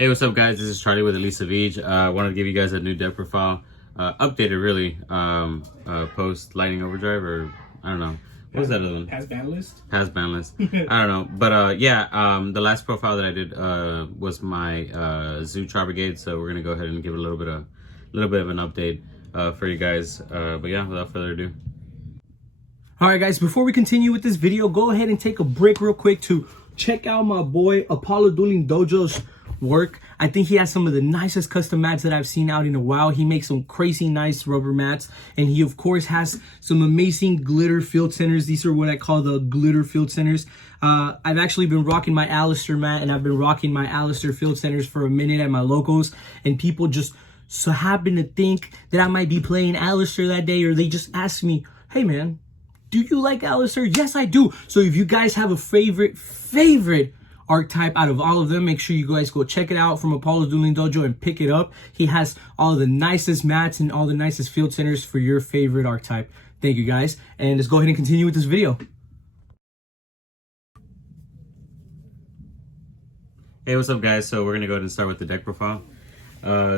Hey, what's up, guys? This is Charlie with Savij. I wanted to give you guys a new deck profile, updated really, post Lightning Overdrive, or I don't know. What was that other one? Past ban list? Past ban list. I don't know. But yeah, the last profile that I did was my Zoo Tri-Brigade, so we're gonna go ahead and give a little bit of an update for you guys. But yeah, without further ado. Alright guys, before we continue with this video, go ahead and take a break real quick to check out my boy Apollo Dueling Dojo's work. I think he has some of the nicest custom mats that I've seen out in a while. He makes some crazy nice rubber mats, and he of course has some amazing glitter field centers. These are what I call the glitter field centers. I've actually been rocking my Alistair mat, and I've been rocking my Alistair field centers for a minute at my locals, and people just so happen to think that I might be playing Alistair that day, or they just ask me, hey man, do you like Alistair? Yes, I do. So if you guys have a favorite archetype out of all of them, make sure you guys go check it out from Apollo's Dueling Dojo and pick it up. He has all the nicest mats and all the nicest field centers for your favorite archetype. Thank you guys, and let's go ahead and continue with this video. Hey, what's up, guys? So we're gonna go ahead and start with the deck profile.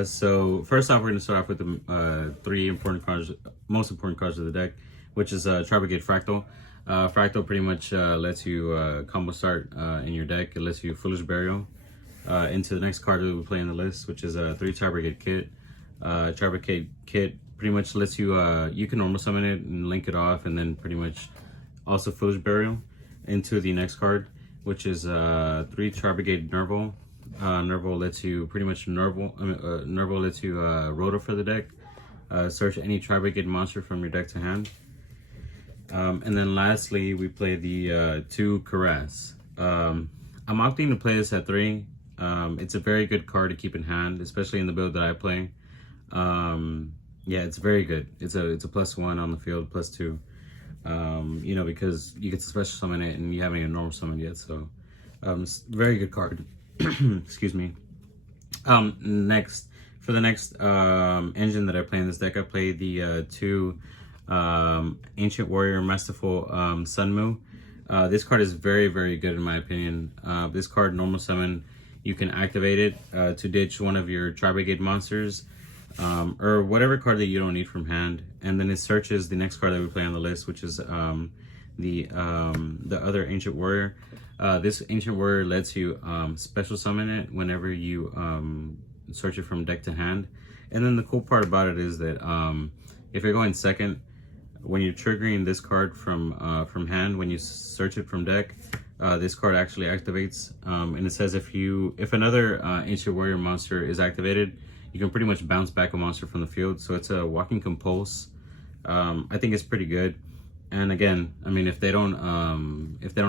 So first off, we're gonna start off with the three important cards, most important cards of the deck, which is Tri-Brigade Fractal. Fractal pretty much lets you combo start in your deck. It lets you Foolish Burial into the next card that we play in the list, which is a 3 Tri-Brigade kit. Tri-Brigade kit pretty much lets you, you can normal summon it and link it off, and then pretty much also Foolish Burial into the next card, which is 3 Tri-Brigade Nerval. Nerval lets you pretty much Nerval lets you roto for the deck. Search any Tri-Brigade monster from your deck to hand. And then lastly, we play the 2 Caress. I'm opting to play this at 3. It's a very good card to keep in hand, especially in the build that I play. Yeah, it's very good. It's a +1 on the field, +2. You know, because you get to special summon it and you haven't even normal summoned yet. So, very good card. Excuse me. Next, for the next engine that I play in this deck, I play the 2 Ancient Warrior Masterful Sunmu. This card is very good in my opinion. This card, normal summon, you can activate it to ditch one of your Tri-Brigade monsters, or whatever card that you don't need from hand, and then it searches the next card that we play on the list, which is the other Ancient Warrior. This Ancient Warrior lets you special summon it whenever you search it from deck to hand. And then the cool part about it is that if you're going second, when you're triggering this card from hand, when you search it from deck, this card actually activates, and it says if another Ancient Warrior monster is activated, you can pretty much bounce back a monster from the field. So it's a walking compulse. I think it's pretty good. And again, I mean, if they don't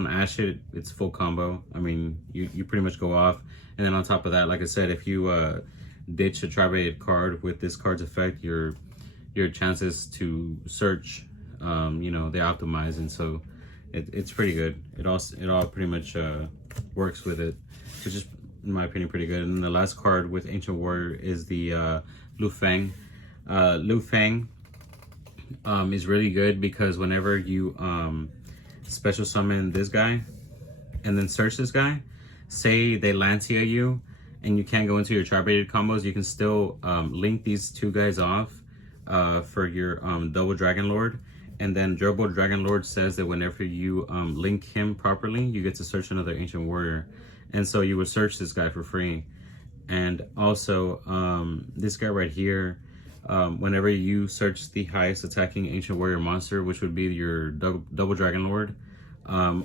ash it, it's full combo. I mean, you pretty much go off, and then on top of that, like I said, if you ditch a Tri-Brigade card with this card's effect, your chances to search, you know, they optimize, and so it's pretty good. It all pretty much works with it, which is, in my opinion, pretty good. And then the last card with Ancient Warrior is the Lu Feng. Lu Feng is really good because whenever you special summon this guy and then search this guy, say they Lancia you and you can't go into your Tri-Brigade combos, you can still link these 2 guys off for your double Dragon Lord, and then Durable Dragon Lord says that whenever you link him properly, you get to search another Ancient Warrior, and so you would search this guy for free. And also this guy right here, whenever you search the highest attacking Ancient Warrior monster, which would be your double Dragon Lord,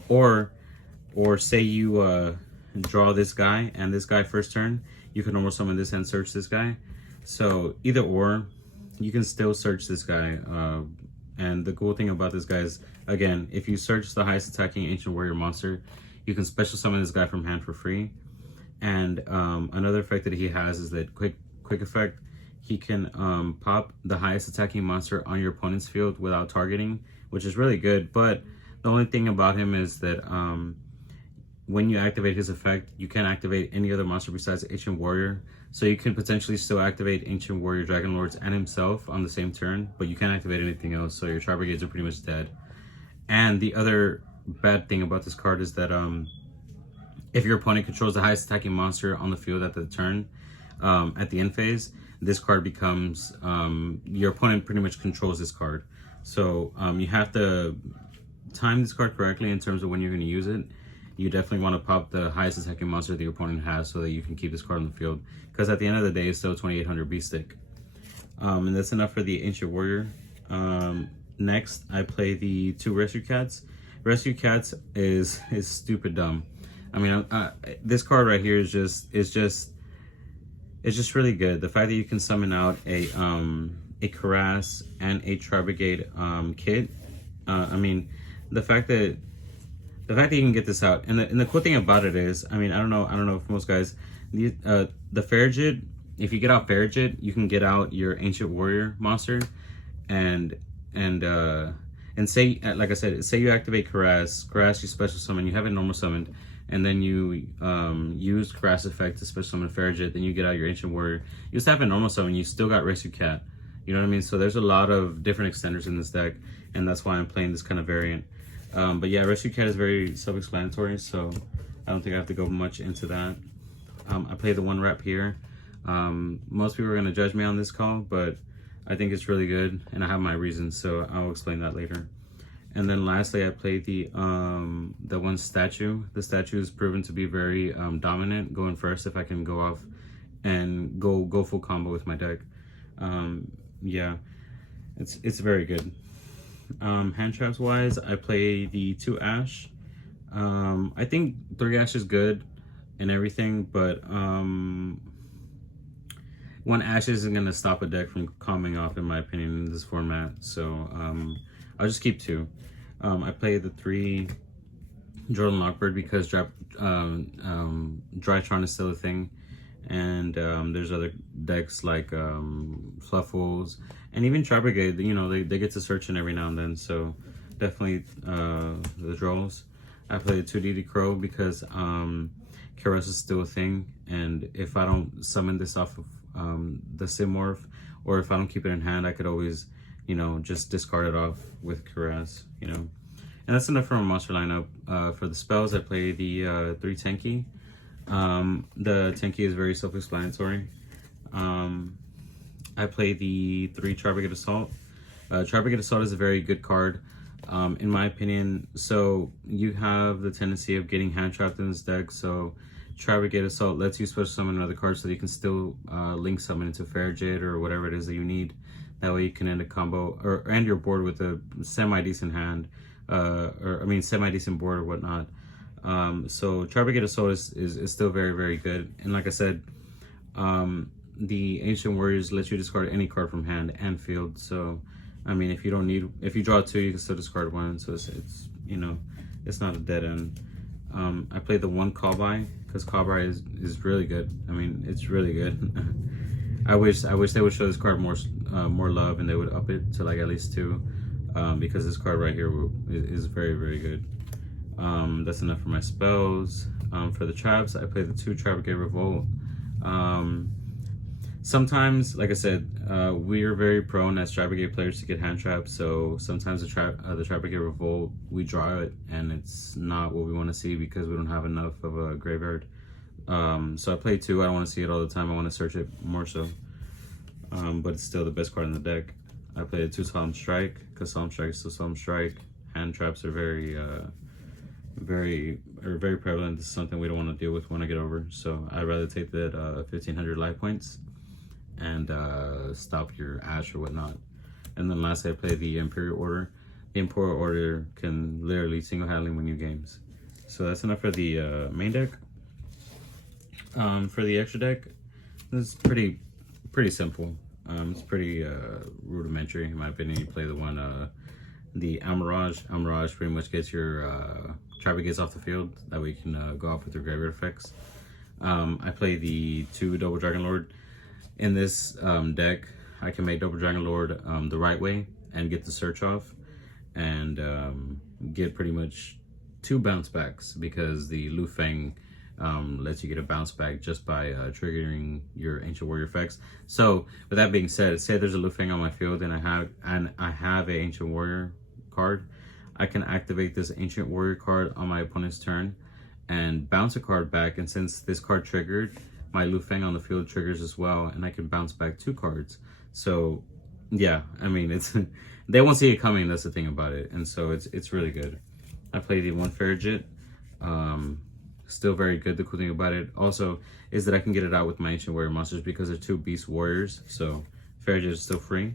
or say you draw this guy and this guy first turn, you can normal summon this and search this guy. So either or, you can still search this guy. And the cool thing about this guy is, again, if you search the highest attacking Ancient Warrior monster, you can special summon this guy from hand for free. And another effect that he has is that quick effect. He can pop the highest attacking monster on your opponent's field without targeting, which is really good. But the only thing about him is that when you activate his effect, you can't activate any other monster besides Ancient Warrior. So you can potentially still activate Ancient Warrior Dragon Lords and himself on the same turn, but you can't activate anything else, so your Tri-Brigades are pretty much dead. And the other bad thing about this card is that if your opponent controls the highest attacking monster on the field at the turn, at the end phase, this card becomes, your opponent pretty much controls this card. So you have to time this card correctly in terms of when you're going to use it. You definitely want to pop the highest attacking monster that your opponent has so that you can keep this card on the field. Because at the end of the day, it's still 2800 beast stick. And that's enough for the Ancient Warrior. Next, I play the 2 Rescue Cats. Rescue Cats is stupid dumb. I mean, this card right here is just really good. The fact that you can summon out a Karas and a Tri-Brigade kit. I mean, the fact that you can get this out, and the cool thing about it is, I mean, I don't know if most guys, the Farigid, if you get out Farigid, you can get out your Ancient Warrior monster, and say, like I said, say you activate Karas, you special summon, you have it normal summoned, and then you use Karas effect to special summon Farigid, then you get out your Ancient Warrior. You just have a normal summon, you still got Rescue Cat. You know what I mean? So there's a lot of different extenders in this deck, and that's why I'm playing this kind of variant. But yeah, Rescue Cat is very self-explanatory, so I don't think I have to go much into that. I play the 1 rep here. Most people are going to judge me on this call, but I think it's really good, and I have my reasons, so I'll explain that later. And then lastly, I played the 1 statue. The statue is proven to be very dominant, going first if I can go off and go full combo with my deck. Yeah, it's very good. Hand traps wise, I play the 2 Ash. I think 3 Ash is good and everything, but 1 Ash isn't gonna stop a deck from calming off, in my opinion, in this format. So I'll just keep 2. I play the 3 Jordan Lockbird because Drytron is still a thing, and there's other decks like Fluffles and even Tri-Brigade. You know, they get to search in every now and then, so definitely the Drolls. I play the 2DD Crow because Karas is still a thing, and if I don't summon this off of the Simorph, or if I don't keep it in hand, I could always, you know, just discard it off with Karas, you know. And that's enough for my monster lineup. For the spells, I play the 3 Tenki. The Tenki is very self-explanatory. I play the 3 Tri-Brigade Assault. Tri-Brigade Assault is a very good card, in my opinion. So you have the tendency of getting hand trapped in this deck, so Tri-Brigade Assault lets you special summon another card so that you can still link summon into Farigid or whatever it is that you need. That way you can end a combo, or end your board with a semi-decent hand, semi-decent board or whatnot. So Tri-Brigade Assault is still very, very good. And like I said, the Ancient Warriors let you discard any card from hand and field. So, I mean, if you draw 2, you can still discard 1. So it's you know, it's not a dead end. I played the 1 Callby because Callby is really good. I mean, it's really good. I wish they would show this card more love, and they would up it to like at least 2, because this card right here is very, very good. That's enough for my spells. For the traps, I play the 2 Tri-Brigade Revolt. Sometimes, like I said, we are very prone as Tri-Brigade players to get hand traps, so sometimes the Tri-Brigade Revolt, we draw it, and it's not what we want to see because we don't have enough of a graveyard. So I play 2. I don't want to see it all the time. I want to search it more so. But it's still the best card in the deck. I play the 2 Solemn Strike because Solemn Strike is still Solemn Strike. Hand traps are very prevalent. This is something we don't want to deal with when I get over. So I'd rather take that 1500 life points and stop your Ash or whatnot. And then lastly, I play the Imperial Order. The Imperial Order can literally single-handedly win you games. So that's enough for the main deck. For the extra deck, it's pretty simple. It's pretty rudimentary in my opinion. You play the 1, the Amirage. Amirage pretty much gets your Tri-Brigades off the field. That way you can go off with your graveyard effects. I play the 2 Double Dragon Lord. In this deck, I can make Double Dragon Lord the right way and get the search off, and get pretty much 2 bounce backs because the Lu Feng lets you get a bounce back just by triggering your Ancient Warrior effects. So with that being said, say there's a Lu Feng on my field and I have a Ancient Warrior card, I can activate this Ancient Warrior card on my opponent's turn, and bounce a card back. And since this card triggered, my Lu Feng on the field triggers as well, and I can bounce back 2 cards. So yeah, I mean, it's they won't see it coming. That's the thing about it, and so it's really good. I play the 1 Farigit. Still very good. The cool thing about it also is that I can get it out with my Ancient Warrior monsters because they're 2 Beast Warriors, so Farigit is still free.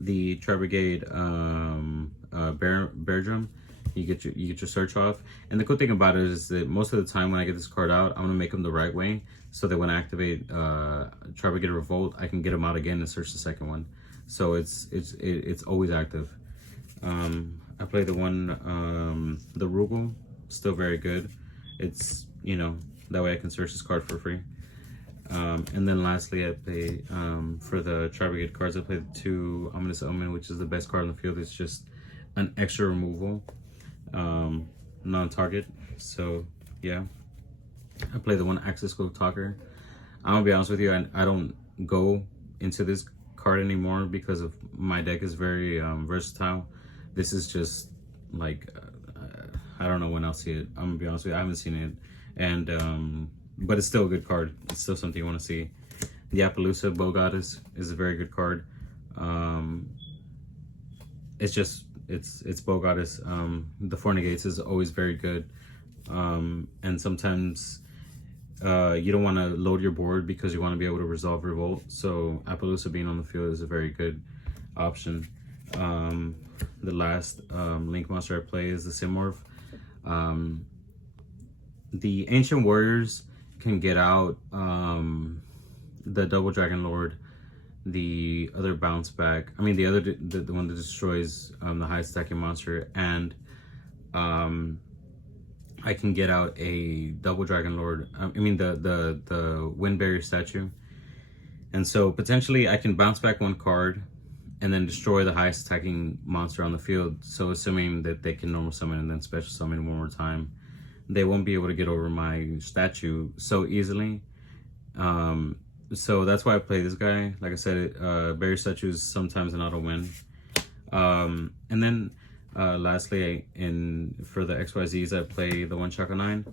The Tri-Brigade Bear Drum, you get your search off, and the cool thing about it is that most of the time when I get this card out, I'm gonna make them the right way, so that when I activate Tri-Brigade Revolt, I can get them out again and search the second one. So it's always active. I play the one the Rugal, still very good. It's, you know, that way I can search this card for free. And then lastly, I play for the Tri-Brigade cards, I play the 2 Ominous Omen, which is the best card on the field. It's just an extra removal, non-target. So yeah, I play the 1 Axis Globe Talker. I'm gonna be honest with you, I don't go into this card anymore because of my deck is very versatile. This is just like I don't know when I'll see it. I'm gonna be honest with you, I haven't seen it, and but it's still a good card. It's still something you want to see. The Appaloosa Bow Goddess is a very good card. It's Bow Goddess. The 4 Negates is always very good, and sometimes you don't want to load your board because you want to be able to resolve Revolt. So Appaloosa being on the field is a very good option. The last Link monster I play is the Simorph. The Ancient Warriors can get out the Double Dragon Lord, the other bounce back. I mean, the one that destroys the high stacking monster, and I can get out a Double Dragon Lord. I mean the Wind Barrier statue, and so potentially I can bounce back 1 card and then destroy the highest attacking monster on the field. So assuming that they can normal summon and then special summon 1 more time, they won't be able to get over my statue so easily. So that's why I play this guy. Like I said, barrier statue is sometimes an auto win. And then lastly, for the XYZs, I play the 1 Chaka 9.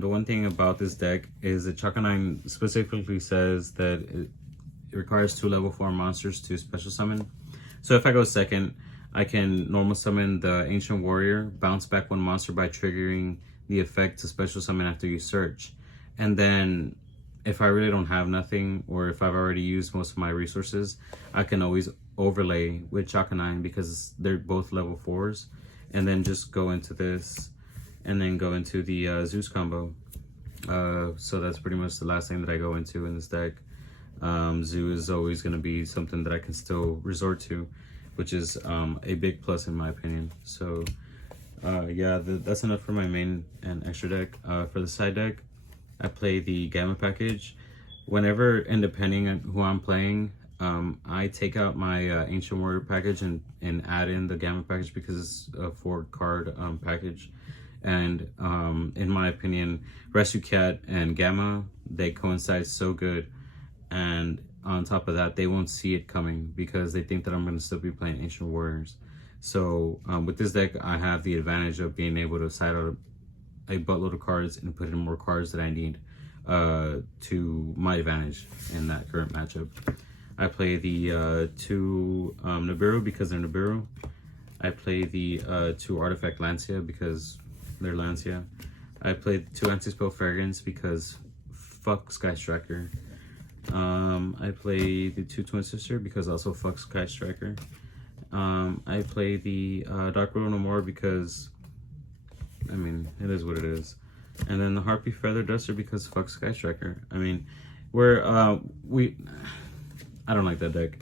The one thing about this deck is that Chaka 9 specifically says that it requires 2 level 4 monsters to special summon. So if I go second, I can normal summon the Ancient Warrior, bounce back 1 monster by triggering the effect to special summon after you search. And then if I really don't have nothing, or if I've already used most of my resources, I can always overlay with Chaka 9 because they're both level 4s, and then just go into this and then go into the Zeus combo. So that's pretty much the last thing that I go into in this deck. Zeus is always going to be something that I can still resort to, which is a big plus in my opinion. So yeah, that's enough for my main and extra deck. For the side deck, I play the Gamma package. Whenever, and depending on who I'm playing, I take out my Ancient Warrior package and add in the Gamma package because it's a 4-card package. And in my opinion, Rescue Cat and Gamma, they coincide so good. And on top of that, they won't see it coming because they think that I'm going to still be playing Ancient Warriors. So with this deck, I have the advantage of being able to side out a buttload of cards and put in more cards that I need to my advantage in that current matchup. I play the 2 Nibiru because they're Nibiru. I play the 2 Artifact Lancia because they're Lancia. I play the 2 Anti-Spell Fragrance because fuck Sky Striker. I play the 2 Twin Sister because also fuck Sky Striker. I play the Dark World No More because, I mean, it is what it is. And then the Harpy Feather Duster because fuck Sky Striker. I mean, I don't like that deck.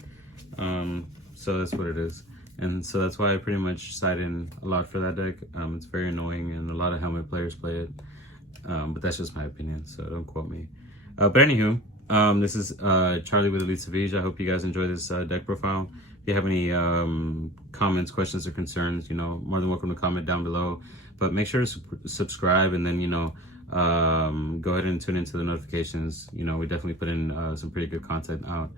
So that's what it is. And so that's why I pretty much side in a lot for that deck. It's very annoying and a lot of Helmet players play it. But that's just my opinion, so don't quote me. But anywho, this is Charlie with Elite Savij. I hope you guys enjoy this deck profile. If you have any comments, questions, or concerns, you know, more than welcome to comment down below. But make sure to subscribe, and then, you know, go ahead and tune into the notifications. You know, we definitely put in some pretty good content out.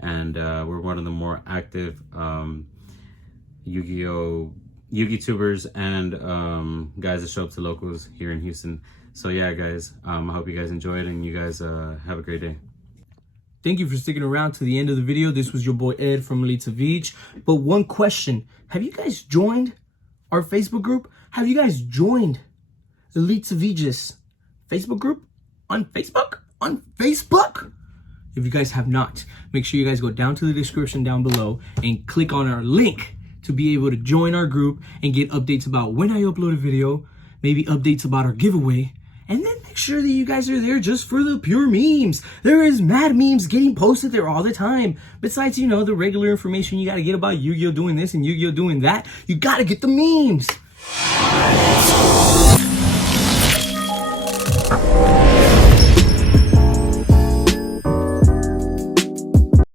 And we're one of the more active YuGiOh YuGiTubers and guys that show up to locals here in Houston. So yeah, guys, I hope you guys enjoyed and you guys have a great day. Thank you for sticking around to the end of the video. This was your boy Ed from Savij. But one question, have you guys joined our Facebook group? Have you guys joined Elite Savij's Facebook group on Facebook? On Facebook? If you guys have not, make sure you guys go down to the description down below and click on our link to be able to join our group and get updates about when I upload a video, maybe updates about our giveaway, and then make sure that you guys are there just for the pure memes. There is mad memes getting posted there all the time. Besides, you know, the regular information you gotta get about Yu-Gi-Oh doing this and Yu-Gi-Oh doing that, you gotta get the memes.